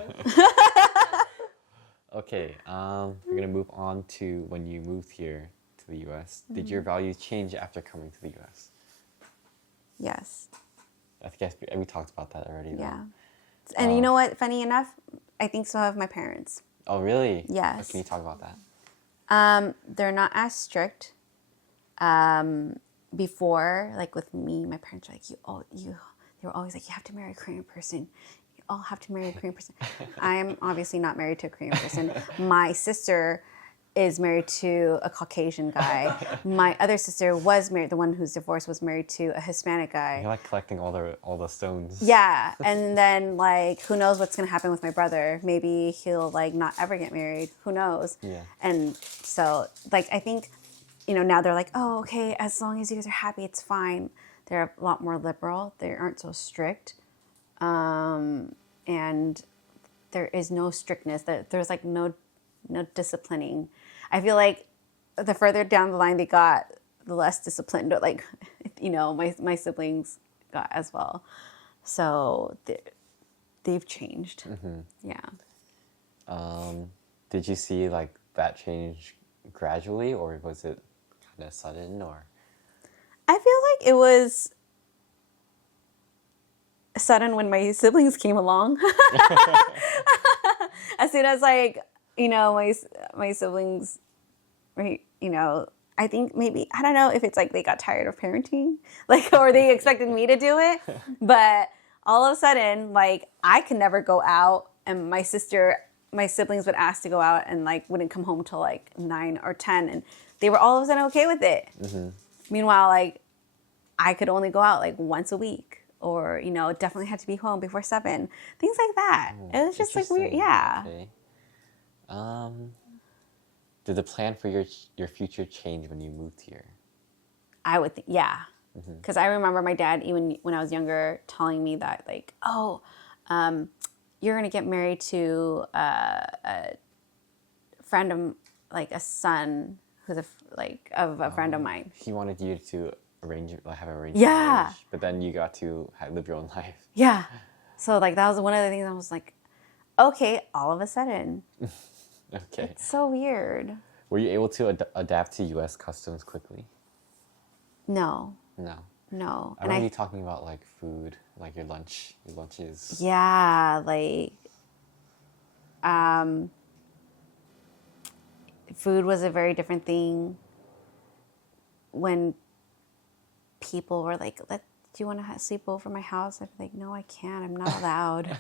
Okay, we're gonna move on to when you moved here to the U.S. Did your values change after coming to the U.S.? Yes. I guess we talked about that already. Though. Yeah. And you know what? Funny enough, I think so have my parents. Oh, really? Yes. Can you talk about that? They're not as strict. Before, like with me, my parents were like, they were always like, you have to marry a Korean person. You all have to marry a Korean person. I'm obviously not married to a Korean person. My sister is married to a Caucasian guy. My other sister was married, the one who's divorced was married to a Hispanic guy. You're like collecting all the stones. Yeah, and then like who knows what's gonna happen with my brother? Maybe he'll like not ever get married. Who knows? Yeah. And so like I think, you know, now they're like, oh, okay, as long as you guys are happy, it's fine. They're a lot more liberal. They aren't so strict, and there is no strictness. There's like no disciplining. I feel like the further down the line they got, the less disciplined, like, my siblings got as well. So they've changed. Yeah. Did you see like that change gradually, or was it kind of sudden, or? I feel like it was sudden when my siblings came along. As soon as like, my siblings, right, I think maybe, I don't know if it's like they got tired of parenting, like, or they expected me to do it. But all of a sudden, like, I could never go out, and my siblings would ask to go out and like wouldn't come home till like 9 or 10, and they were all of a sudden okay with it. Meanwhile, like, I could only go out like once a week, or definitely had to be home before 7. Things like that. It was just like weird. Yeah. Okay. Did the plan for your future change when you moved here? I would think, yeah. Because I remember my dad, even when I was younger, telling me that, like, oh, you're going to get married to a friend of, like, a son who's of a friend of mine. He wanted you to have an arranged Yeah. marriage, but then you got to live your own life. Yeah. So, like, that was one of the things I was like, okay, all of a sudden. Okay. It's so weird. Were you able to adapt to U.S. customs quickly? No. No. No. I remember you talking about like food, like your lunches. Yeah, like, food was a very different thing. When people were like, do you want to sleep over my house? I'd be like, no, I can't. I'm not allowed.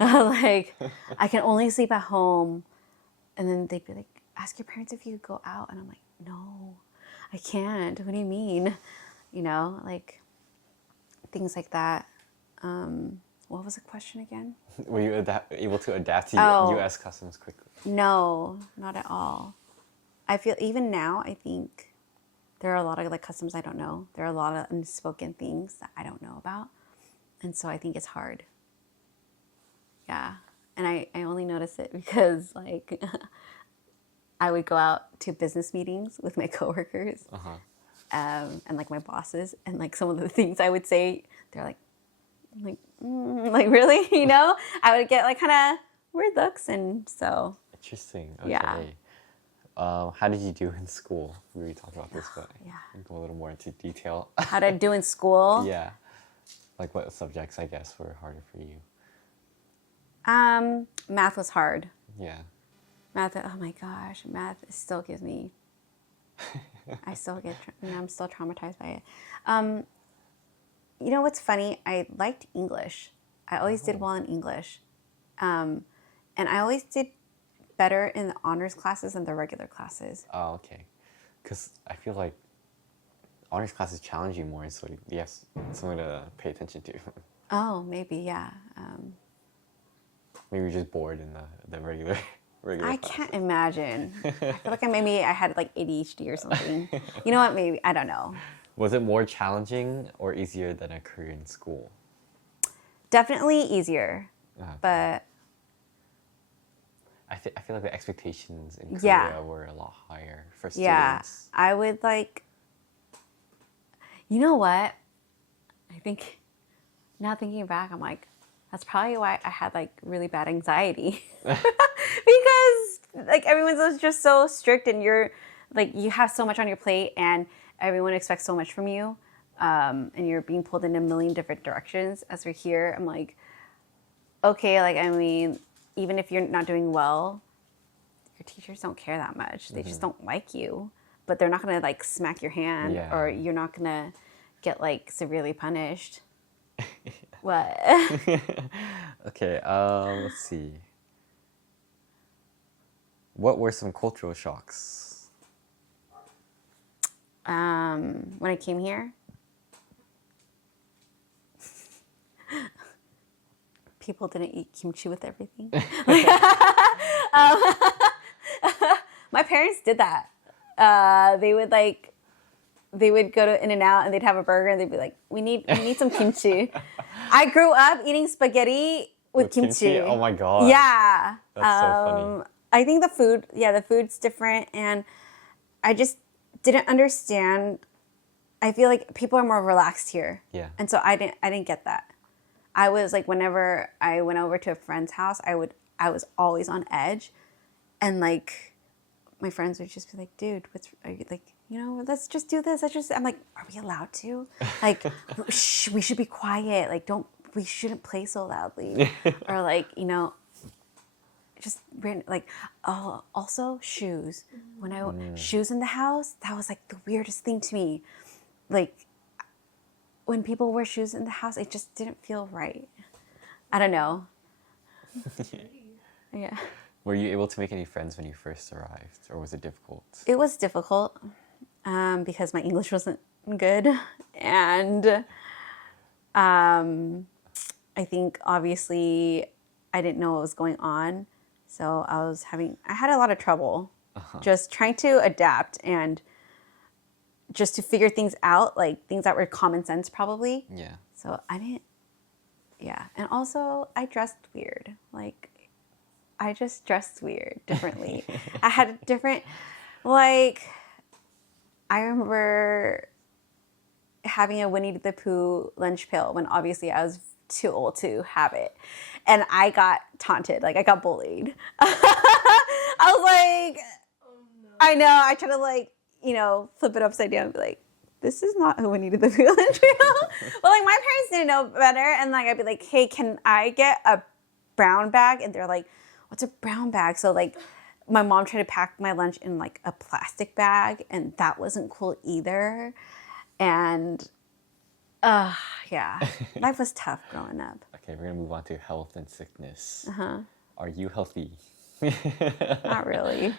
Like, I can only sleep at home. And then they'd be like, ask your parents if you could go out. And I'm like, no, I can't. What do you mean? Like, things like that. What was the question again? Were you able to adapt to U.S. customs quickly? No, not at all. I feel even now, I think there are a lot of like customs I don't know. There are a lot of unspoken things that I don't know about. And so I think it's hard. Yeah. And I only notice it because like I would go out to business meetings with my coworkers and like my bosses, and like some of the things I would say, they're like really, I would get like kind of weird looks, and so. Interesting. Okay. Yeah. How did you do in school? We already talked about this, but Yeah. go a little more into detail. How to do in school? Yeah. Like what subjects, I guess, were harder for you? Math was hard. Yeah. Math, oh my gosh, math still gives me, I'm still traumatized by it. What's funny? I liked English. I always did well in English. And I always did better in the honors classes than the regular classes. Oh, okay. Because I feel like honors classes challenge you more, so you have something to pay attention to. Oh, maybe, yeah. Maybe you're just bored in the regular I classes. can't imagine. I feel like I had like ADHD or something. You know what? Maybe, I don't know. Was it more challenging or easier than a Korean school? Definitely easier, but I feel like the expectations in Korea Yeah. were a lot higher for students. yeah, I would like, you know what? I think, now thinking back, I'm like, that's probably why I had like really bad anxiety. Because like everyone's just so strict, and you're like, you have so much on your plate, and everyone expects so much from you. And you're being pulled in a million different directions. As we're here, I'm like, okay, like, I mean, even if you're not doing well, your teachers don't care that much. They just don't like you. But they're not going to like smack your hand, Yeah. or you're not going to get like severely punished. What? Okay, let's see. What were some cultural shocks? When I came here, people didn't eat kimchi with everything. My parents did that. They would go to In-N-Out and they'd have a burger and they'd be like, we need some kimchi. I grew up eating spaghetti with kimchi. Oh my god. Yeah. That's so funny. I think the food's different, and I just didn't understand. I feel like people are more relaxed here. Yeah. And so I didn't get that. I was like, whenever I went over to a friend's house, I was always on edge, and like my friends would just be like, "Dude, are you like, let's just do this. I'm like, are we allowed to? Like, we should be quiet. Like, we shouldn't play so loudly, or like, just like, oh, also shoes. When shoes in the house, that was like the weirdest thing to me. Like, when people wear shoes in the house, it just didn't feel right. I don't know. Yeah. Were you able to make any friends when you first arrived, or was it difficult? It was difficult because my English wasn't good. And I think obviously I didn't know what was going on. So I had a lot of trouble just trying to adapt and just to figure things out, like things that were common sense probably. Yeah. So yeah. And also I dressed weird. Like I just dressed weird, differently. I had a different, like, I remember having a Winnie the Pooh lunch pail when obviously I was too old to have it. And I got taunted, like I got bullied. I was like, Oh no. I know, I try to like, flip it upside down and be like, this is not a Winnie the Pooh lunch pail. But like my parents didn't know better. And like I'd be like, hey, can I get a brown bag? And they're like, what's a brown bag? So like my mom tried to pack my lunch in like a plastic bag, and that wasn't cool either. And yeah, life was tough growing up. Okay, we're gonna move on to health and sickness. Uh-huh. Are you healthy? Not really.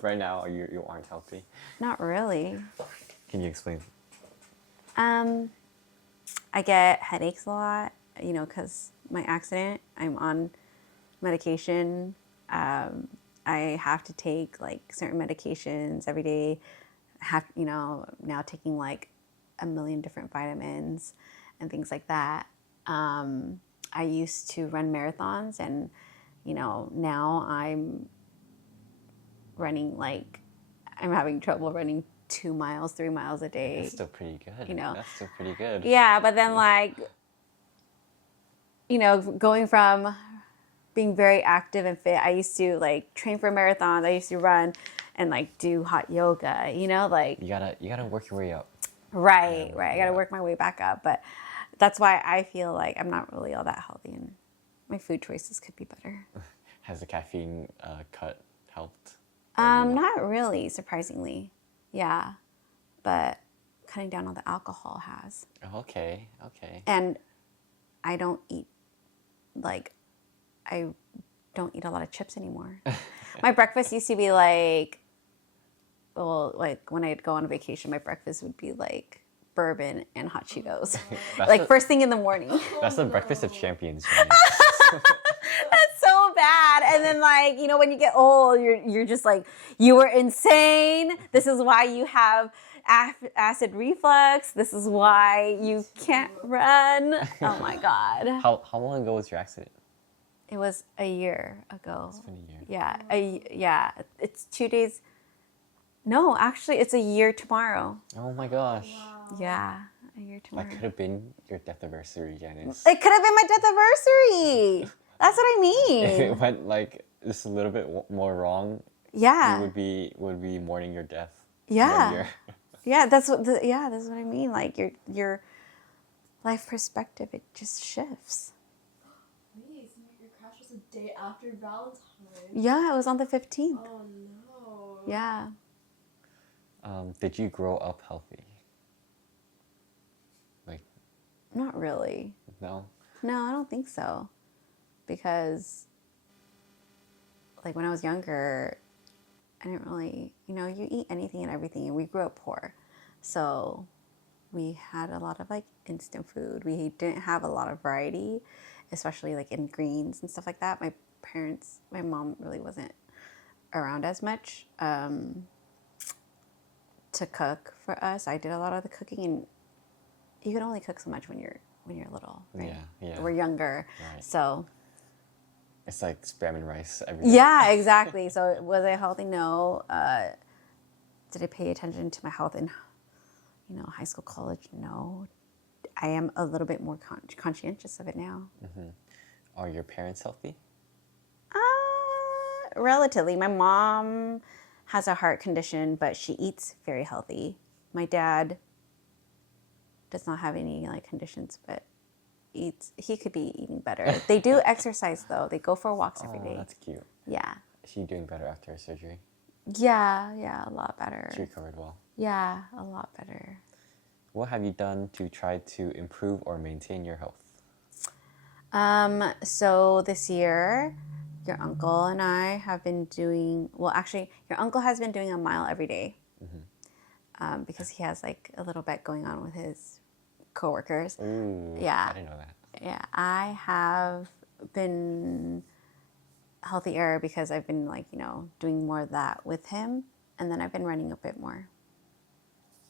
Right now, you aren't healthy. Not really. Can you explain? I get headaches a lot, because my accident. I'm on medication. I have to take like certain medications every day. Now taking like a million different vitamins and things like that. I used to run marathons, and now I'm running I'm having trouble running 2 miles, 3 miles a day. That's still pretty good. That's still pretty good. Yeah, but then going from being very active and fit, I used to like train for marathons. I used to run and like do hot yoga, You gotta work your way up. Right. I gotta work my way back up. But that's why I feel like I'm not really all that healthy, and my food choices could be better. Has the caffeine cut helped? Not really, surprisingly. Yeah. But cutting down on the alcohol has. Oh, okay. And I don't eat I don't eat a lot of chips anymore. My breakfast used to be like when I'd go on vacation, my breakfast would be like bourbon and hot Cheetos. First thing in the morning. That's the breakfast of champions. Janice. That's so bad. And then when you get old, you're just like, you were insane. This is why you have acid reflux. This is why you can't run. Oh my God. How long ago was your accident? It was a year ago. It's been a year. Yeah. It's 2 days. No, actually, it's a year tomorrow. Oh my gosh. Wow. Yeah, a year tomorrow. That could have been your death anniversary, Janice. It could have been my death anniversary. That's what I If it mean. went just a little bit more wrong, Yeah. you would be mourning your death. Yeah. One year. Yeah, that's what I mean. Like your life perspective, it just shifts. Wait, so your crash was a day after Valentine's. Yeah, it was on the 15th. Oh no. Yeah. Did you grow up healthy? Not really. No? No, I don't think so. Because when I was younger, I didn't really, you eat anything and everything, and we grew up poor. So we had a lot of instant food. We didn't have a lot of variety, especially in greens and stuff like that. My mom really wasn't around as much to cook for us. I did a lot of the cooking, and you can only cook so much when you're little, right? Yeah. We're younger. Right. So It's like spam and rice every day. Yeah, exactly. So was I healthy? No. Did I pay attention to my health in, high school, college? No. I am a little bit more conscientious of it now. Are your parents healthy? Relatively. My mom has a heart condition, but she eats very healthy. My dad does not have any like conditions, but he could be eating better. They do exercise though. They go for walks every Oh, day. that's cute. Yeah. Is she doing better after her surgery? Yeah, a lot better. She recovered well. Yeah, a lot better. What have you done to try to improve or maintain your health? So this year, your uncle and I have been doing, well, actually, your uncle has been doing a mile every day, because he has like a little bet going on with his coworkers. Ooh, Yeah. I didn't know that. Yeah, I have been healthier because I've been like, doing more of that with him. And then I've been running a bit more.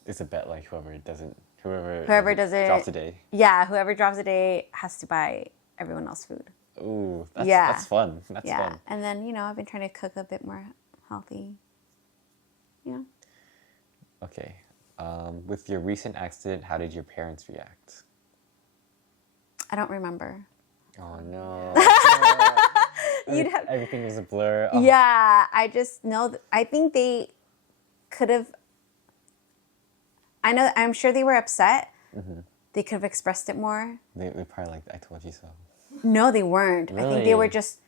It's a bet like whoever does it, drops a day. Yeah, whoever drops a day has to buy everyone else food. Ooh, Yeah. that's fun. That's Yeah. fun. And then, I've been trying to cook a bit more healthy. Okay. With your recent accident, how did your parents react? I don't remember. Oh no. You'd have Everything was a blur. Oh, Yeah, I just know. I think they could have. I'm sure they were upset. They could have expressed it more. They probably like, I told you so. No, they weren't. I think they were Really? just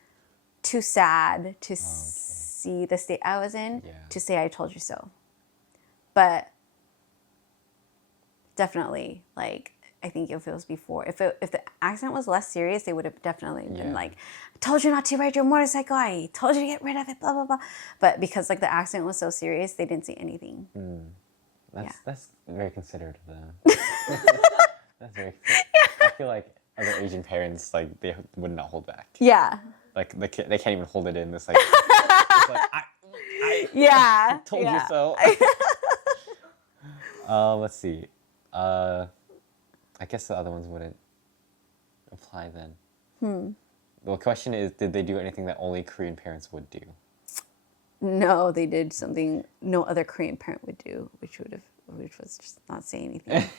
too sad to see the state I was in Yeah. to say I told you so. But definitely, like, I think if it was before, if the accident was less serious, they would have definitely been Yeah. like, I told you not to ride your motorcycle. I told you to get rid of it, blah, blah, blah. But because like the accident was so serious, they didn't say anything. That's very considerate of them. That's very considerate. I feel like other Asian parents, like, they would not hold back. Yeah. Like, they can't even hold it in. It's like, I Yeah. told yeah. you so. Let's see. I guess the other ones wouldn't apply then. The question is, did they do anything that only Korean parents would do? No, they did something no other Korean parent would do, which was just not say anything.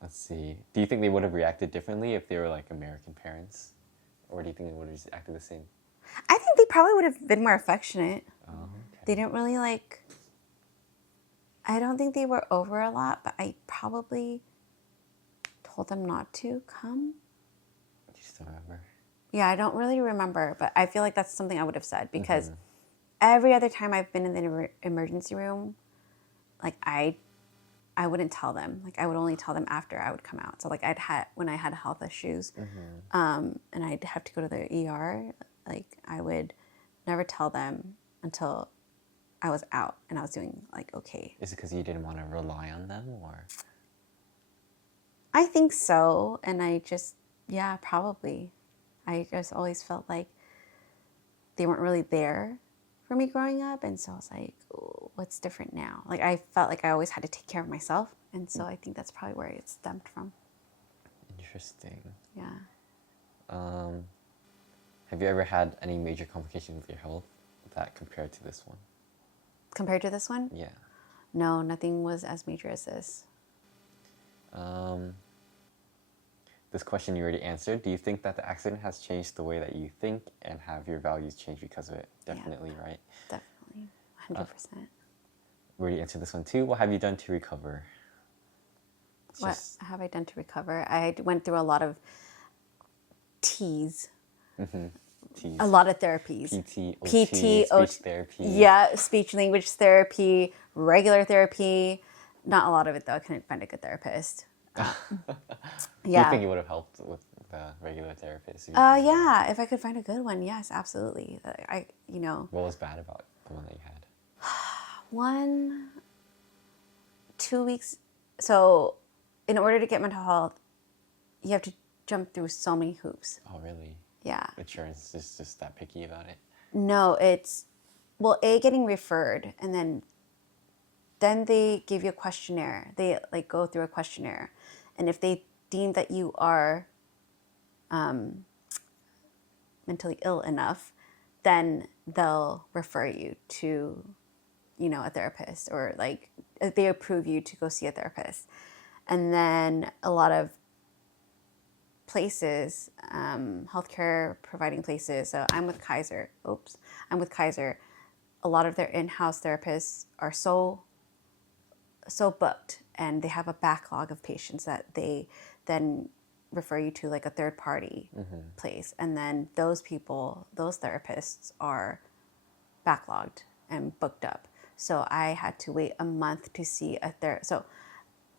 Let's see. Do you think they would have reacted differently if they were like American parents? Or do you think they would have just acted the same? I think they probably would have been more affectionate. Oh, okay. They didn't really like. I don't think they were over a lot, but I probably told them not to come. Do you still remember? Yeah, I don't really remember, but I feel like that's something I would have said because every other time I've been in the emergency room, like I wouldn't tell them. Like I would only tell them after I would come out. So like when I had health issues, and I'd have to go to the ER, like I would never tell them until I was out and I was doing like okay. Is it because you didn't want to rely on them, or? I think so, and yeah, probably. I just always felt like they weren't really there for me growing up, and so I was like, oh, what's different now? Like I felt like I always had to take care of myself, and so I think that's probably where it stemmed from. Interesting. Yeah. Have you ever had any major complications with your health that compared to this one? Compared to this one? Yeah. No, nothing was as major as this. This question you already answered. Do you think that the accident has changed the way that you think, and have your values changed because of it? Definitely, right? Definitely. 100%. We already answered this one too. What have you done to recover? What have I done to recover? I went through a lot of T's. T's. A lot of therapies. PT, speech therapy. Yeah, speech language therapy, regular therapy. Not a lot of it though. I couldn't find a good therapist. Do you Yeah. think it would have helped with the regular therapist? Yeah. If I could find a good one, yes, absolutely. What was bad about the one that you had? 1, 2 weeks. So, in order to get mental health, you have to jump through so many hoops. Oh, really? Yeah. Insurance is just that picky about it? No, it's getting referred, and then they give you a questionnaire. They like go through a questionnaire, and if they deem that you are mentally ill enough, then they'll refer you to, a therapist, or like they approve you to go see a therapist. And then a lot of places, healthcare providing places. So I'm with Kaiser. I'm with Kaiser. A lot of their in-house therapists are so booked, and they have a backlog of patients that they then refer you to like a third party place. And then those therapists are backlogged and booked up. So I had to wait a month to see a therapist. So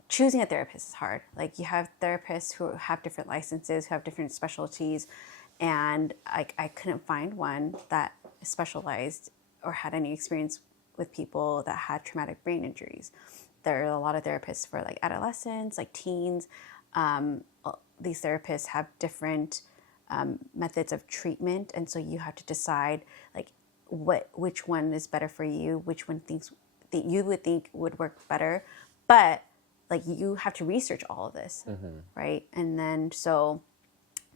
choosing a therapist is hard. Like, you have therapists who have different licenses, who have different specialties, and I couldn't find one that specialized or had any experience with people that had traumatic brain injuries. There are a lot of therapists for like adolescents, like teens. These therapists have different methods of treatment, and so you have to decide like which one is better for you, which one thinks that you would think would work better. But like, you have to research all of this, right? And then so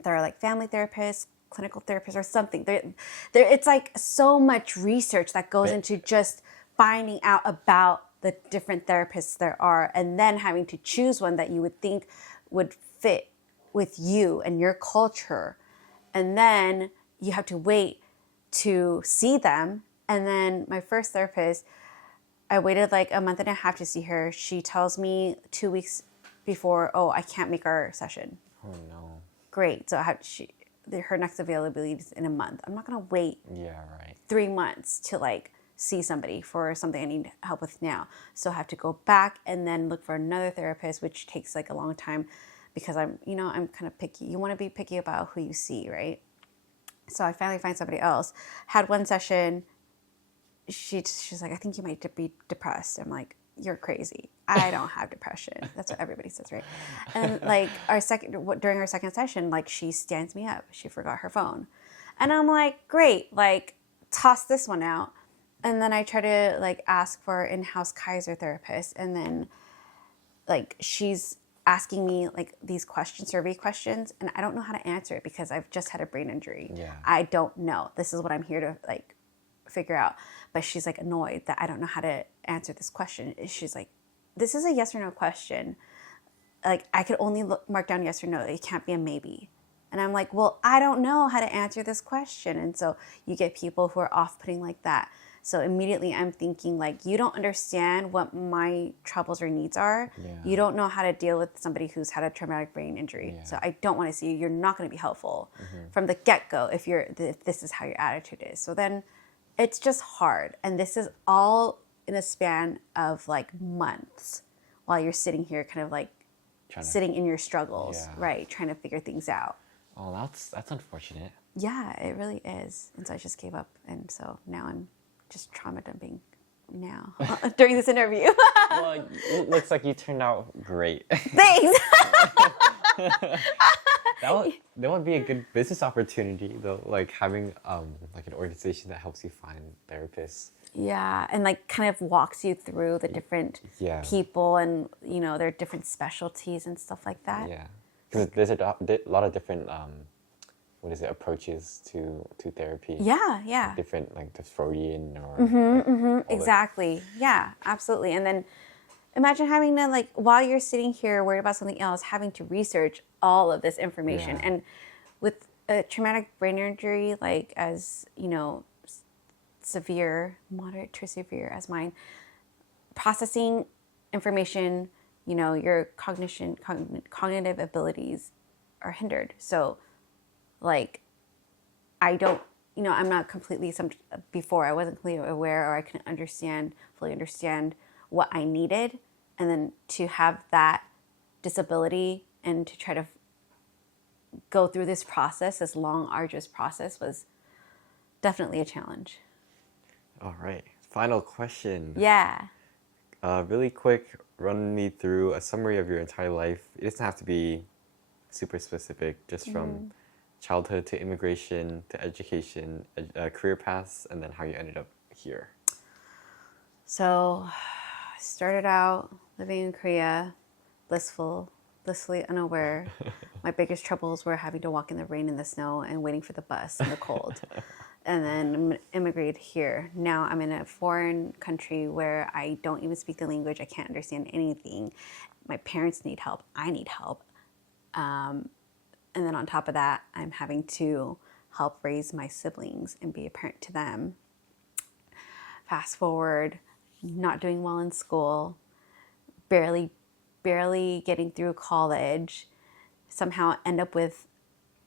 there are like family therapists, clinical therapists, or something. It's like so much research that goes into just finding out about the different therapists there are, and then having to choose one that you would think would fit with you and your culture. And then you have to wait to see them. And then my first therapist, I waited like a month and a half to see her. She tells me 2 weeks before, oh, I can't make our session. Oh no. Great. So her next availability is in a month. I'm not going to wait 3 months to like see somebody for something I need help with now. So I have to go back and then look for another therapist, which takes like a long time, because I'm kind of picky. You want to be picky about who you see, right? So I finally find somebody else. Had one session. She's like, I think you might be depressed. I'm like, you're crazy. I don't have depression. That's what everybody says, right? And like during our second session, like, she stands me up. She forgot her phone. And I'm like, great, like, toss this one out. And then I try to like ask for an in-house Kaiser therapist. And then like, she's asking me like these survey questions, and I don't know how to answer it because I've just had a brain injury. Yeah. I don't know. This is what I'm here to like figure out. But she's like annoyed that I don't know how to answer this question. She's like, this is a yes or no question. Like, I could only mark down yes or no. It can't be a maybe. And I'm like, well, I don't know how to answer this question. And so you get people who are off-putting like that. So immediately I'm thinking like, you don't understand what my troubles or needs are. Yeah. You don't know how to deal with somebody who's had a traumatic brain injury. Yeah. So I don't want to see you. You're not going to be helpful from the get-go if this is how your attitude is. So then it's just hard. And this is all in a span of like months while you're sitting here kind of like sitting in your struggles, right? Trying to figure things out. Oh, that's unfortunate. Yeah, it really is. And so I just gave up. And so now I'm just trauma dumping now during this interview. Well, it looks like you turned out great. Thanks. That would be a good business opportunity though, like having like an organization that helps you find therapists. Yeah, and like kind of walks you through the different people and their different specialties and stuff like that. Yeah, because there's a lot of different approaches to therapy. Yeah. Different, like the Freudian or Exactly. Yeah, absolutely. And then imagine having to, like, while you're sitting here worried about something else, having to research all of this information. Yeah. And with a traumatic brain injury, like, as, severe, moderate to severe as mine, processing information, your cognitive abilities are hindered. So, like, I'm not completely, before I wasn't completely aware, or I couldn't fully understand what I needed. And then to have that disability and to try to go through this process, this long, arduous process, was definitely a challenge. All right. Final question. Yeah. Really quick, run me through a summary of your entire life. It doesn't have to be super specific, just from childhood to immigration to education, career paths, and then how you ended up here. So I started out living in Korea, blissful blissfully unaware. My biggest troubles were having to walk in the rain and the snow and waiting for the bus in the cold. And then immigrated here. Now I'm in a foreign country where I don't even speak the language. I can't understand anything. My parents need help. I need help. And then on top of that, I'm having to help raise my siblings and be a parent to them. Fast forward, not doing well in school, barely getting through college, somehow end up with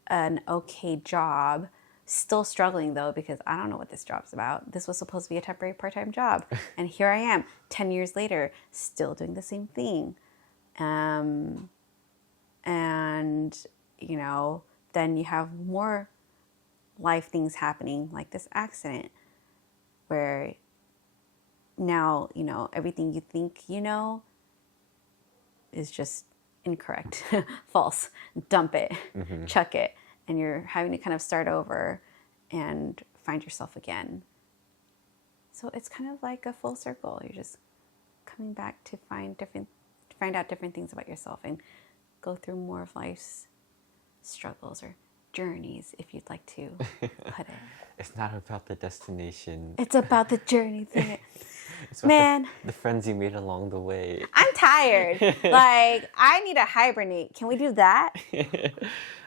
an okay job, still struggling though, because I don't know what this job's about. This was supposed to be a temporary part-time job. And here I am, 10 years later, still doing the same thing. And, you know, then you have more life things happening, like this accident, where now, you know, everything you think you know is just incorrect, false, dump it, chuck it, and you're having to kind of start over and find yourself again. So it's kind of like a full circle. You're just coming back to find out different things about yourself and go through more of life's struggles or journeys, if you'd like to put it. It's not about the destination. It's about the journey thing. It's about Man, the friends you made along the way. I'm tired. Like, I need to hibernate. Can we do that?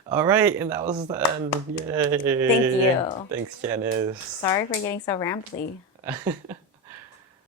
All right, and that was the end. Yay! Thank you. Thanks, Janice. Sorry for getting so rambly.